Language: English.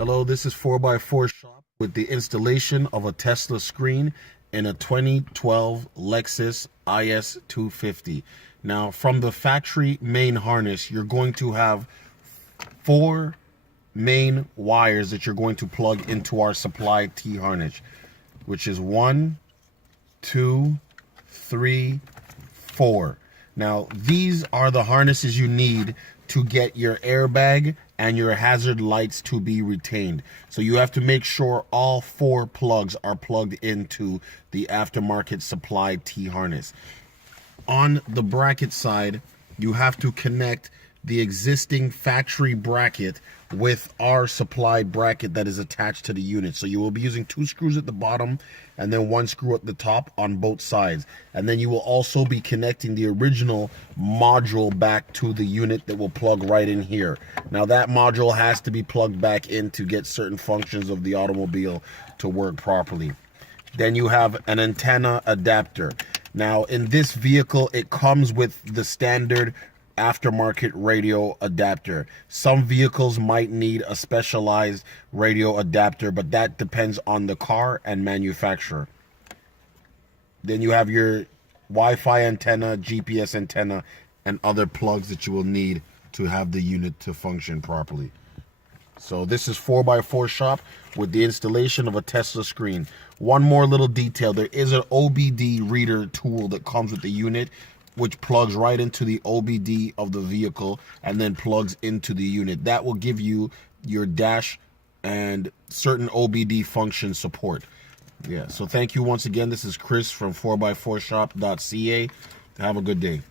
Hello, this is 4x4 Shop with the installation of a Tesla screen in a 2012 Lexus IS 250. Now, from the factory main harness, you're going to have 4 main wires that you're going to plug into our supply T harness, which is 1, 2, 3, 4. Now, these are the harnesses you need to get your airbag and your hazard lights to be retained. So you have to make sure all 4 plugs are plugged into the aftermarket supply T harness. On the bracket side, you have to connect the existing factory bracket with our supply bracket that is attached to the unit. So you will be using 2 screws at the bottom and then 1 screw at the top on both sides. And then you will also be connecting the original module back to the unit that will plug right in here. Now that module has to be plugged back in to get certain functions of the automobile to work properly. Then you have an antenna adapter. Now in this vehicle, it comes with the standard aftermarket radio adapter. Some vehicles might need a specialized radio adapter, but that depends on the car and manufacturer. Then you have your Wi-Fi antenna, GPS antenna, and other plugs that you will need to have the unit to function properly. So this is 4x4 Shop with the installation of a Tesla screen. One more little detail, there is an OBD reader tool that comes with the unit, which plugs right into the OBD of the vehicle and then plugs into the unit. That will give you your dash and certain OBD function support. Yeah, so thank you once again. This is Chris from 4x4shop.ca. Have a good day.